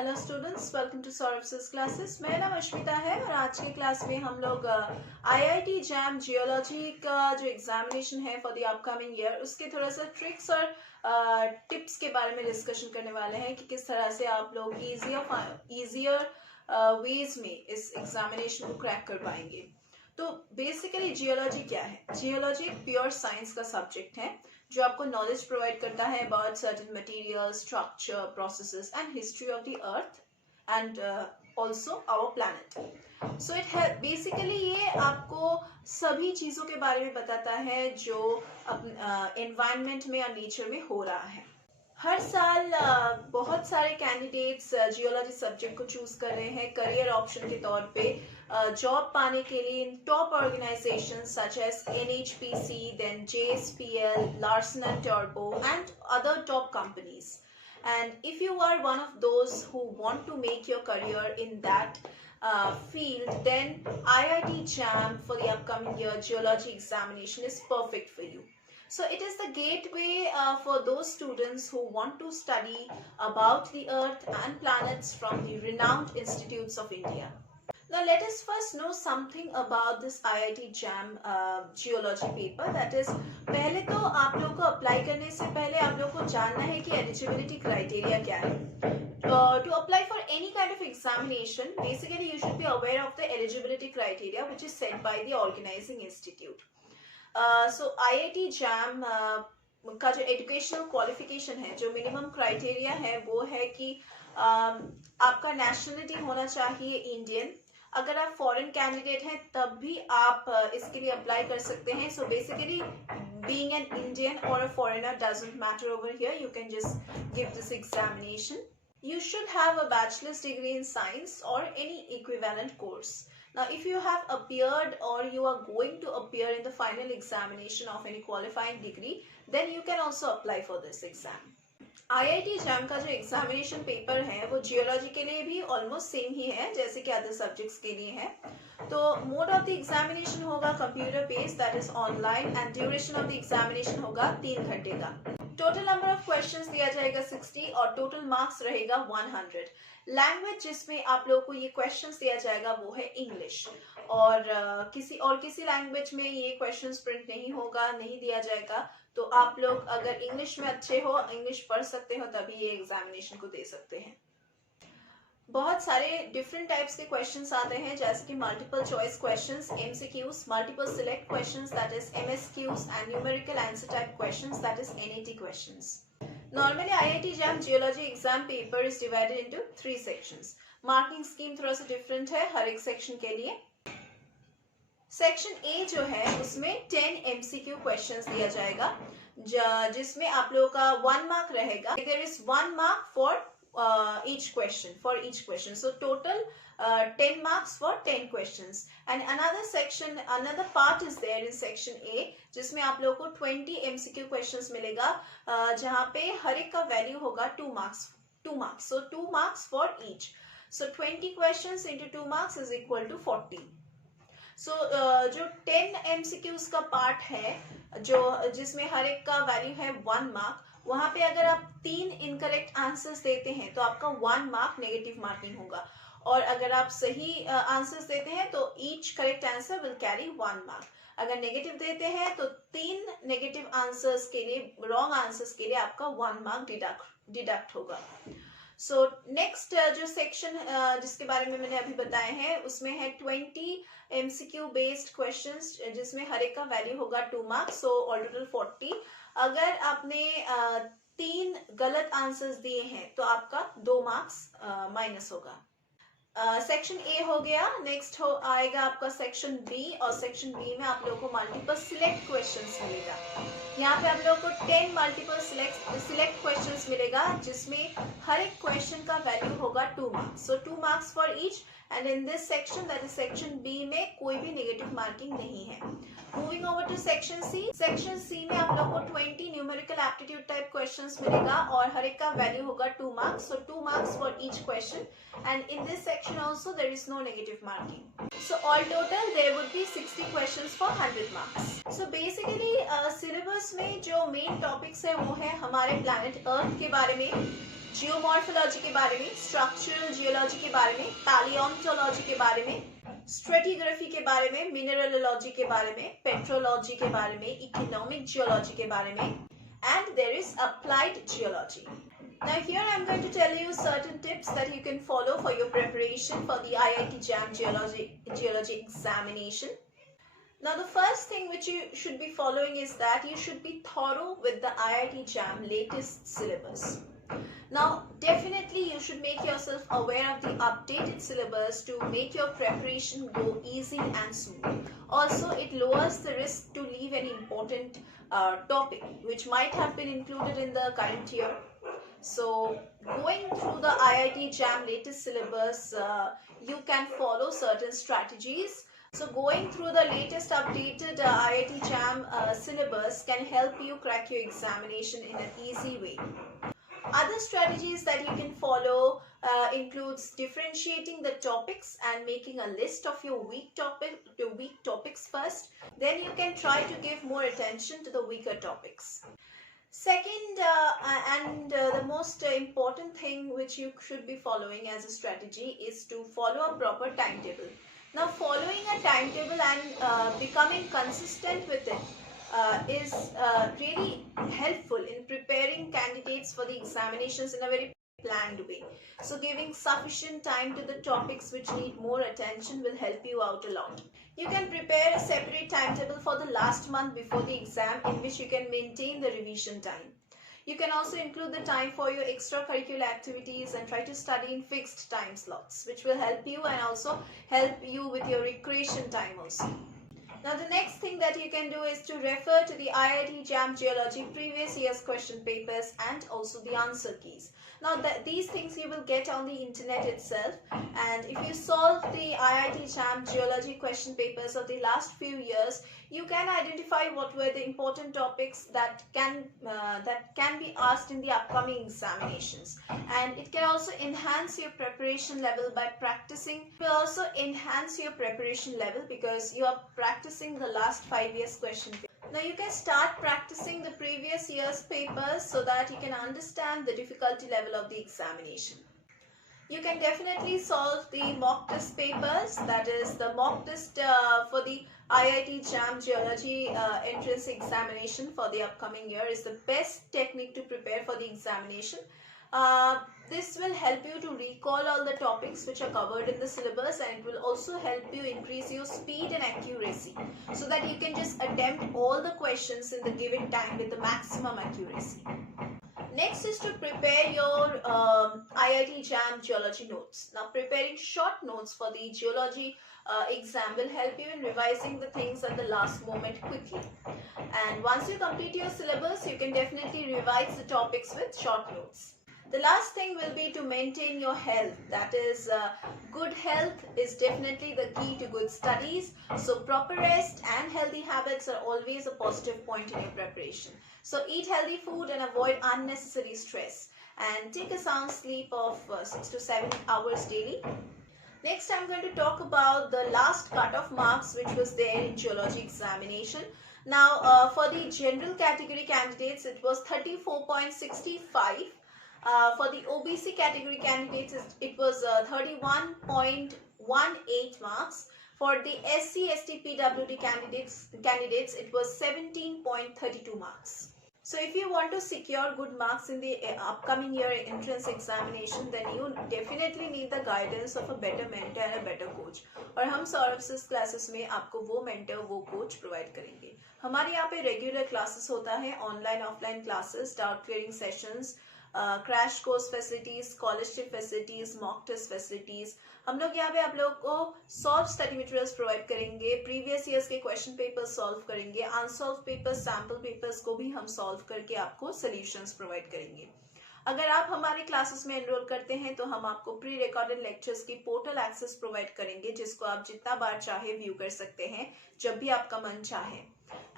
Hello students, welcome to Saurabh's classes. मेरा नाम अश्मिता है और आज के क्लास में हम लोग आईआईटी जैम जियोलॉजी का जो एग्जामिनेशन है फॉर द अपकमिंग ईयर उसके थोड़ा सा ट्रिक्स और टिप्स के बारे में डिस्कशन करने वाले हैं कि किस तरह से आप लोग ईजियर वेज में इस एग्जामिनेशन को क्रैक कर पाएंगे। तो बेसिकली जियोलॉजी क्या है? जियोलॉजी एक प्योर साइंस का सब्जेक्ट है जो आपको नॉलेज प्रोवाइड करता है about certain material, structure, processes and history of the earth and also our planet. So it है बेसिकली ये आपको सभी चीज़ों के बारे में बताता है जो एनवायरनमेंट में और नेचर में हो रहा है। हर साल बहुत सारे कैंडिडेट्स जियोलॉजी सब्जेक्ट को चूज कर रहे हैं करियर ऑप्शन के तौर पे जॉब पाने के लिए इन top organisation such as NHPC, then JSPL, Larsen and Toubro and other top companies. And if you are one of those who want to make your career in that field, then IIT JAM for the upcoming year geology examination is perfect for you. So it is the gateway for those students who want to study about the earth and planets from the renowned institutes of India. Now let us first know something about this IIT JAM geology paper. That is, पहले तो आप लोगों को अप्लाई करने से पहले आप लोगों को जानना है कि eligibility criteria क्या है. To apply for any kind of examination, basically you should be aware of the eligibility criteria which is set by the organizing institute. So IIT jam का जो एजुकेशनल क्वालिफिकेशन है, जो मिनिमम क्राइटेरिया है वो है कि आपका नेशनलिटी होना चाहिए इंडियन। अगर आप फॉरेन कैंडिडेट हैं तब भी आप इसके लिए अप्लाई कर सकते हैं। So basically being an Indian और a foreigner doesn't matter over here, you can just give this examination. You should have a bachelor's degree in science or any equivalent course. Now, if you have appeared or you are going to appear in the final examination of any qualifying degree, then you can also apply for this exam. IIT JAM का जो examination paper है वो जियोलॉजी के लिए भी almost same ही है जैसे कि अदर सब्जेक्ट्स के लिए है। तो मोड ऑफ द एग्जामिनेशन होगा computer based, that is online, and duration of the examination होगा 3 घंटे का। टोटल नंबर ऑफ क्वेश्चंस दिया जाएगा 60 और टोटल मार्क्स रहेगा 100। लैंग्वेज जिसमें आप लोगों को ये क्वेश्चंस दिया जाएगा वो है इंग्लिश, और किसी लैंग्वेज में ये क्वेश्चंस प्रिंट नहीं होगा, नहीं दिया जाएगा। तो आप लोग अगर इंग्लिश में अच्छे हो, इंग्लिश पढ़ सकते हो, तभी ये एग्जामिनेशन को दे सकते हैं। बहुत सारे डिफरेंट टाइप्स के क्वेश्चंस आते हैं जैसे कि multiple choice questions, MCQs, multiple select questions that is MSQs and numerical answer type questions that is NAT questions. Normally IIT JAM Geology exam paper is divided into 3 sections. Marking scheme थोड़ा सा different है हर एक सेक्शन के लिए। Section A जो है उसमें 10 MCQ questions दिया जाएगा जिसमें आप लोगों का 1 मार्क रहेगा। There is 1 mark for each question. So total 10 marks for 10 questions. And another part is there in section A जिसमें आप लोगों को 20 MCQ questions मिलेगा जहाँ पे हर एक का वैल्यू होगा 2 marks. So 2 marks for each. So 20 questions into 2 marks is equal to 40. So जो 10 MCQs का पार्ट है जिसमें हर एक का वैल्यू है 1 मार्क, वहां पे अगर आप 3 इनकरेक्ट आंसर्स देते हैं तो आपका 1 मार्क नेगेटिव मार्किंग होगा, और अगर आप सही आंसर्स देते हैं तो each correct answer will carry 1 मार्क। अगर नेगेटिव देते हैं तो 3 नेगेटिव आंसर्स के लिए, रॉन्ग आंसर्स के लिए आपका 1 मार्क डिडक्ट होगा। सो नेक्स्ट जो सेक्शन जिसके बारे में मैंने अभी बताए हैं उसमें है 20 MCQ बेस्ड क्वेश्चंस जिसमें हर एक का वैल्यू होगा 2 मार्क्स, सो ऑल टोटल 40। अगर आपने 3 गलत आंसर्स दिए हैं तो आपका 2 मार्क्स माइनस होगा। सेक्शन A हो गया। नेक्स्ट आएगा आपका सेक्शन B, और सेक्शन B में आप लोगों को मल्टीपल सिलेक्ट क्वेश्चंस मिलेगा। यहाँ पे आप लोगों को 10 मल्टीपल सिलेक्ट क्वेश्चंस मिलेगा जिसमें हर एक क्वेश्चन का वैल्यू होगा 2 marks, so 2 marks for each. And in this section that is section B में कोई भी नेगेटिव मार्किंग नहीं है। Moving over to section C। Section C में आप लोगों को 20 न्यूमेरिकल एप्टीट्यूड टाइप क्वेश्चंस मिलेगा और हर एक का वैल्यू होगा 2 marks, so 2 marks for each question. And in this section also there is no negative marking. So all total there would be 60 questions for 100 marks. So basically syllabus में जो main topics है वो है हमारे planet Earth के बारे में, जियोमॉर्फोलॉजी के बारे में, स्ट्रक्चरल जियोलॉजी के बारे में, पैलियोंटोलॉजी के बारे में, स्ट्रेटिग्राफी के बारे में, मिनरलोलॉजी के बारे में, पेट्रोलॉजी के बारे में, इकोनॉमिक जियोलॉजी के बारे में, and there is applied geology. Now here I am going to tell you certain tips that you can follow for your preparation for the IIT JAM Geology examination. Now the first thing which you should be following is that you should be thorough with the IIT JAM latest syllabus. Now definitely you should make yourself aware of the updated syllabus to make your preparation go easy and smooth. Also it lowers the risk to leave any important topic which might have been included in the current year. So going through the IIT JAM latest syllabus, you can follow certain strategies. So going through the latest updated IIT JAM syllabus can help you crack your examination in an easy way. Other strategies that you can follow includes differentiating the topics and making a list of your weak topics first. Then you can try to give more attention to the weaker topics. Second and the most important thing which you should be following as a strategy is to follow a proper timetable. Now following a timetable and becoming consistent with it is really helpful in preparing candidates for the examinations in a very planned way. So giving sufficient time to the topics which need more attention will help you out a lot. You can prepare a separate timetable for the last month before the exam in which you can maintain the revision time. You can also include the time for your extracurricular activities and try to study in fixed time slots, which will help you and also help you with your recreation time also. Now the next thing that you can do is to refer to the IIT JAM Geology previous year's question papers and also the answer keys. Now these things you will get on the internet itself, and if you solve the IIT JAM Geology question papers of the last few years, you can identify what were the important topics that can be asked in the upcoming examinations, and it can also enhance your preparation level by practicing. It will also enhance your preparation level because you are practicing the last 5 years question paper. Now you can start practicing the previous year's papers so that you can understand the difficulty level of the examination. You can definitely solve the mock test papers, that is the mock test for the IIT JAM Geology entrance examination for the upcoming year is the best technique to prepare for the examination. This will help you to recall all the topics which are covered in the syllabus, and it will also help you increase your speed and accuracy so that you can just attempt all the questions in the given time with the maximum accuracy. Next is to prepare your IIT JAM Geology notes. Now preparing short notes for the geology exam will help you in revising the things at the last moment quickly. And once you complete your syllabus, you can definitely revise the topics with short notes. The last thing will be to maintain your health. That is, good health is definitely the key to good studies. So proper rest and healthy habits are always a positive point in your preparation. So eat healthy food and avoid unnecessary stress. And take a sound sleep of 6 to 7 hours daily. Next, I'm going to talk about the last cut-off marks which was there in geology examination. Now, for the general category candidates, it was 34.65. For the OBC category candidates, it was 31.18 marks. For the SC, ST, PWD candidates, it was 17.32 marks. So if you want to secure good marks in the upcoming year entrance examination, then you definitely need the guidance of a better mentor and a better coach. और हम Syllabus classes में आपको वो mentor, वो coach provide करेंगे. हमारे यहाँ पे regular classes होता है, online, offline classes, doubt clearing sessions, crash course facilities, scholarship facilities, mock test facilities. हम लोग यहाँ पे आप लोगों को सॉल्व स्टडी मटेरियल्स प्रोवाइड करेंगे, प्रीवियस ईयर्स के क्वेश्चन पेपर्स सॉल्व करेंगे, अनसॉल्व पेपर्स, सैम्पल पेपर्स को भी हम सॉल्व करके आपको सॉल्यूशंस प्रोवाइड करेंगे. अगर आप हमारे क्लासेस में एनरोल करते हैं तो हम आपको प्री रिकॉर्डेड लेक्चर्स की पोर्टल एक्सेस प्रोवाइड करेंगे, जिसको आप जितना बार चाहे व्यू कर सकते हैं, जब भी आपका मन चाहे.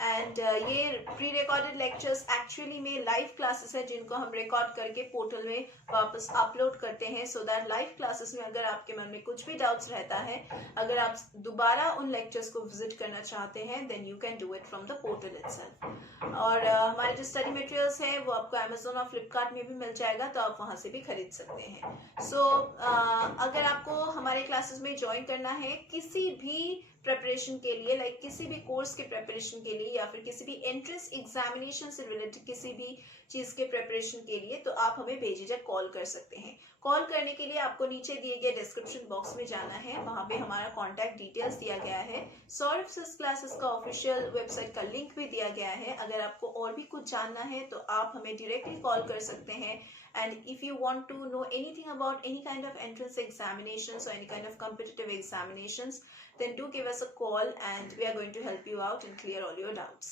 एंड ये प्री रिकॉर्डेड लेक्चर्स एक्चुअली में लाइव क्लासेस है जिनको हम रिकॉर्ड करके पोर्टल में वापस अपलोड करते हैं, सो दैट लाइव क्लासेस में अगर आपके मन में कुछ भी डाउट्स रहता है, अगर आप दोबारा उन लेक्चर्स को विजिट करना चाहते हैं, then you can do it from the portal itself. और हमारे जो स्टडी मटेरियल्स हैं वो आपको अमेजोन और फ्लिपकार्ट में भी मिल जाएगा, तो आप वहाँ से भी खरीद सकते हैं। सो अगर आपको हमारे क्लासेस में ज्वाइन करना है किसी भी प्रिपरेशन के लिए, लाइक किसी भी कोर्स के प्रिपरेशन के लिए या फिर किसी भी एंट्रेंस एग्जामिनेशन से रिलेटेड किसी भी चीज के प्रिपरेशन के लिए, तो आप हमें बेझिझक कॉल कर सकते हैं। कॉल करने के लिए आपको नीचे दिए गए डिस्क्रिप्शन बॉक्स में जाना है, वहां पे हमारा कॉन्टैक्ट डिटेल्स दिया गया है। सौरभ सिस क्लासेस का ऑफिशियल वेबसाइट का लिंक भी दिया गया है। अगर आपको और भी कुछ जानना है तो आप हमें डायरेक्टली कॉल कर सकते हैं। And if you want to know anything about any kind of entrance examinations or any kind of competitive examinations, then do give us a call and we are going to help you out and clear all your doubts.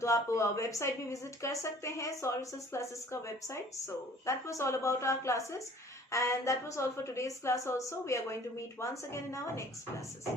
तो आप वेबसाइट भी विजिट कर सकते हैं, सौरभ क्लासेस का website. So that was all about our classes and that was all for today's class also. We are going to meet once again in our next classes.